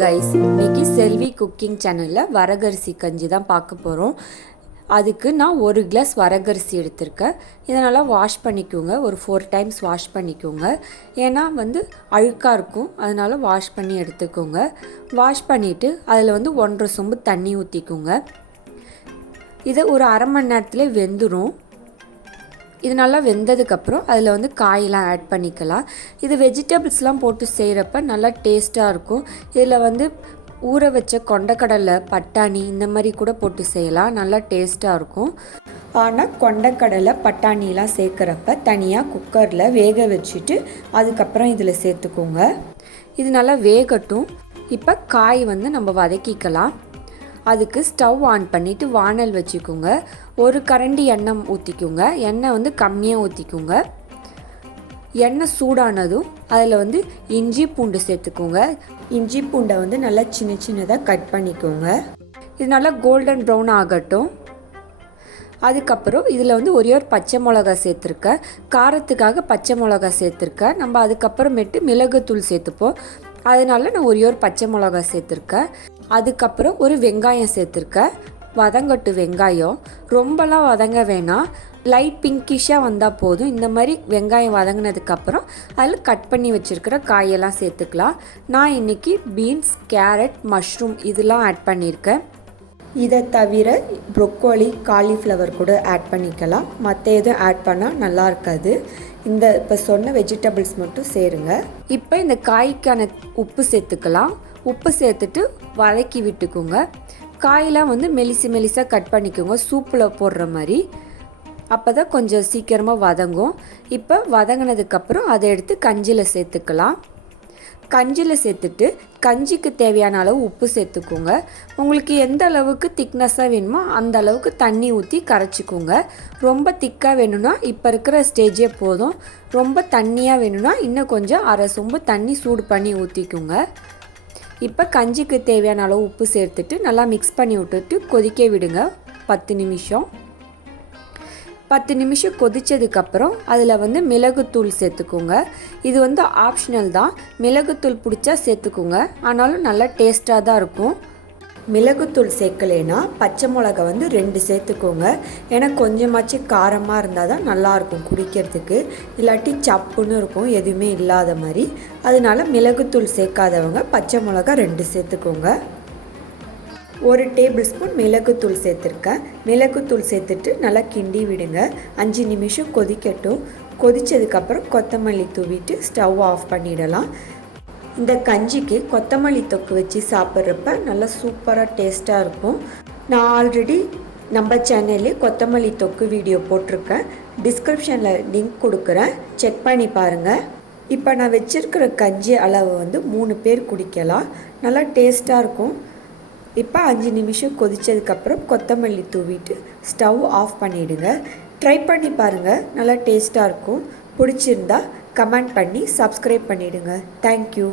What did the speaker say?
Guys இன்னைக்கு செல்வி cooking சேனலில் வரகரிசி கஞ்சி தான் பார்க்க போகிறோம் அதுக்கு நான் ஒரு கிளாஸ் வரகரிசி எடுத்திருக்கேன். இதனால் வாஷ் பண்ணிக்கோங்க. ஒரு ஃபோர் டைம்ஸ் வாஷ் பண்ணிக்கோங்க. ஏன்னா வந்து அழுக்காக இருக்கும். அதனால் வாஷ் பண்ணி எடுத்துக்கோங்க. வாஷ் பண்ணிவிட்டு அதில் வந்து ஒன்றரை சொம்பு தண்ணி ஊற்றிக்கோங்க இதை ஒரு அரை மணி நேரத்துலேயே வெந்துடும் இது நல்லா வெந்ததுக்கப்புறம் அதில் வந்து காயெல்லாம் ஆட் பண்ணிக்கலாம். இது வெஜிடபிள்ஸ்லாம் போட்டு செய்கிறப்ப நல்லா டேஸ்ட்டாக இருக்கும். இதில் வந்து ஊற வச்ச கொண்டக்கடலை பட்டாணி இந்த மாதிரி கூட போட்டு செய்யலாம். நல்லா டேஸ்ட்டாக இருக்கும். ஆனால் கொண்டக்கடலை பட்டாணிலாம் சேர்க்குறப்ப தனியாக குக்கரில் வேக வச்சுட்டு அதுக்கப்புறம் இதில் சேர்த்துக்கோங்க. இது நல்லா வேகட்டும். இப்போ காய் வந்து நம்ம வதக்கிக்கலாம். அதுக்கு ஸ்டவ் ஆன் பண்ணிவிட்டு வானல் வச்சுக்கோங்க. ஒரு கரண்டி எண்ணெய் ஊற்றிக்கோங்க எண்ணெய் வந்து கம்மியாக ஊற்றிக்கோங்க எண்ணெய் சூடானதும் அதில் வந்து இஞ்சி பூண்டு சேர்த்துக்கோங்க. இஞ்சி பூண்டை வந்து நல்லா சின்ன சின்னதாக கட் பண்ணிக்கோங்க. இது நல்லா கோல்டன் ப்ரௌன் ஆகட்டும். அதுக்கப்புறம் இதில் வந்து ஒரே ஒரு பச்சை மிளகா சேர்த்துருக்கேன். காரத்துக்காக பச்சை மிளகா சேர்த்துருக்கேன். நம்ம அதுக்கப்புறமேட்டு மிளகுத்தூள் சேர்த்துப்போம். அதனால் நான் ஒரே ஒரு பச்சை மிளகா சேர்த்துருக்கேன். அதுக்கப்புறம் ஒரு வெங்காயம் சேர்த்துருக்கேன். வதங்கட்டு வெங்காயம். ரொம்பலாம் வதங்க வேணாம். லைட் பிங்கிஷாக வந்தால் போதும். இந்த மாதிரி வெங்காயம் வதங்கினதுக்கப்புறம் அதில் கட் பண்ணி வச்சுருக்கிற காயெல்லாம் சேர்த்துக்கலாம். நான் இன்றைக்கி பீன்ஸ் கேரட் மஷ்ரூம் இதெல்லாம் ஆட் பண்ணியிருக்கேன். இதை தவிர ப்ரொக்கோலி காலிஃப்ளவர் கூட ஆட் பண்ணிக்கலாம். மற்ற எதுவும் ஆட் பண்ணால் நல்லா இருக்காது இந்த இப்போ சொன்ன வெஜிடபிள்ஸ் மட்டும் சேருங்க. இப்போ இந்த காய்க்கான உப்பு சேர்த்துக்கலாம். உப்பு சேர்த்துட்டு வதக்கி விட்டுக்கோங்க. காயெல்லாம் வந்து மெலிசு மெலிசாக கட் பண்ணிக்கோங்க. சூப்பில் போடுற மாதிரி. அப்போ தான் கொஞ்சம் சீக்கிரமாக வதங்கும். இப்போ வதங்கினதுக்கப்புறம் அதை எடுத்து கஞ்சியில் சேர்த்துக்கலாம். கஞ்சியில் சேர்த்துட்டு கஞ்சிக்கு தேவையான அளவு உப்பு சேர்த்துக்கோங்க. உங்களுக்கு எந்த அளவுக்கு திக்னஸ்ஸாக வேணுமோ அந்த அளவுக்கு தண்ணி ஊற்றி கரைச்சிக்கோங்க. ரொம்ப திக்காக வேணும்னா இப்போ இருக்கிற ஸ்டேஜே போதும். ரொம்ப தண்ணியாக வேணும்னா இன்னும் கொஞ்சம் அரை சொம்பு தண்ணி சூடு பண்ணி ஊற்றிக்கோங்க இப்போ கஞ்சிக்கு தேவையான அளவு உப்பு சேர்த்துட்டு நல்லா மிக்ஸ் பண்ணி விட்டுட்டு கொதிக்க விடுங்க. பத்து நிமிஷம். பத்து நிமிஷம் கொதித்ததுக்கப்புறம் அதில் வந்து மிளகுத்தூள் சேர்த்துக்கோங்க. இது வந்து ஆப்ஷனல் தான். மிளகுத்தூள் பிடிச்சா சேர்த்துக்கோங்க. ஆனாலும் நல்லா டேஸ்ட்டாக தான் இருக்கும். மிளகுத்தூள் சேர்க்கலைன்னா பச்சை மிளகா வந்து ரெண்டு சேர்த்துக்கோங்க. ஏன்னா கொஞ்சமாச்சு காரமாக இருந்தால் தான் நல்லாயிருக்கும் குடிக்கிறதுக்கு. இல்லாட்டி சப்புன்னு இருக்கும் எதுவுமே இல்லாத மாதிரி. அதனால மிளகுத்தூள் சேர்க்காதவங்க பச்சை மிளகா ரெண்டு சேர்த்துக்கோங்க. ஒரு டேபிள் ஸ்பூன் மிளகுத்தூள் சேர்த்துருக்கேன் மிளகுத்தூள் சேர்த்துட்டு நல்லா கிண்டி விடுங்க. அஞ்சு நிமிஷம் கொதிக்கட்டும். கொதித்ததுக்கப்புறம் கொத்தமல்லி தூவிட்டு ஸ்டவ் ஆஃப் பண்ணிடலாம். இந்த கஞ்சிக்கு கொத்தமல்லி தொக்கு வச்சு சாப்பிட்றப்ப நல்லா சூப்பராக டேஸ்ட்டாக இருக்கும். நான் ஆல்ரெடி நம்ம சேனல்லே கொத்தமல்லி தொக்கு வீடியோ போட்டிருக்கேன். டிஸ்கிரிப்ஷனில் லிங்க் கொடுக்குறேன். செக் பண்ணி பாருங்கள் இப்போ நான் வச்சுருக்கிற கஞ்சி அளவு வந்து மூணு பேர் குடிக்கலாம். நல்லா டேஸ்ட்டாக இருக்கும். இப்போ அஞ்சு நிமிஷம் கொதித்ததுக்கப்புறம் கொத்தமல்லி தூவிட்டு ஸ்டவ் ஆஃப் பண்ணிவிடுங்க ட்ரை பண்ணி பாருங்கள் நல்லா டேஸ்ட்டாக இருக்கும். பிடிச்சிருந்தா கமெண்ட் பண்ணி சப்ஸ்கிரைப் பண்ணிவிடுங்க தேங்க்யூ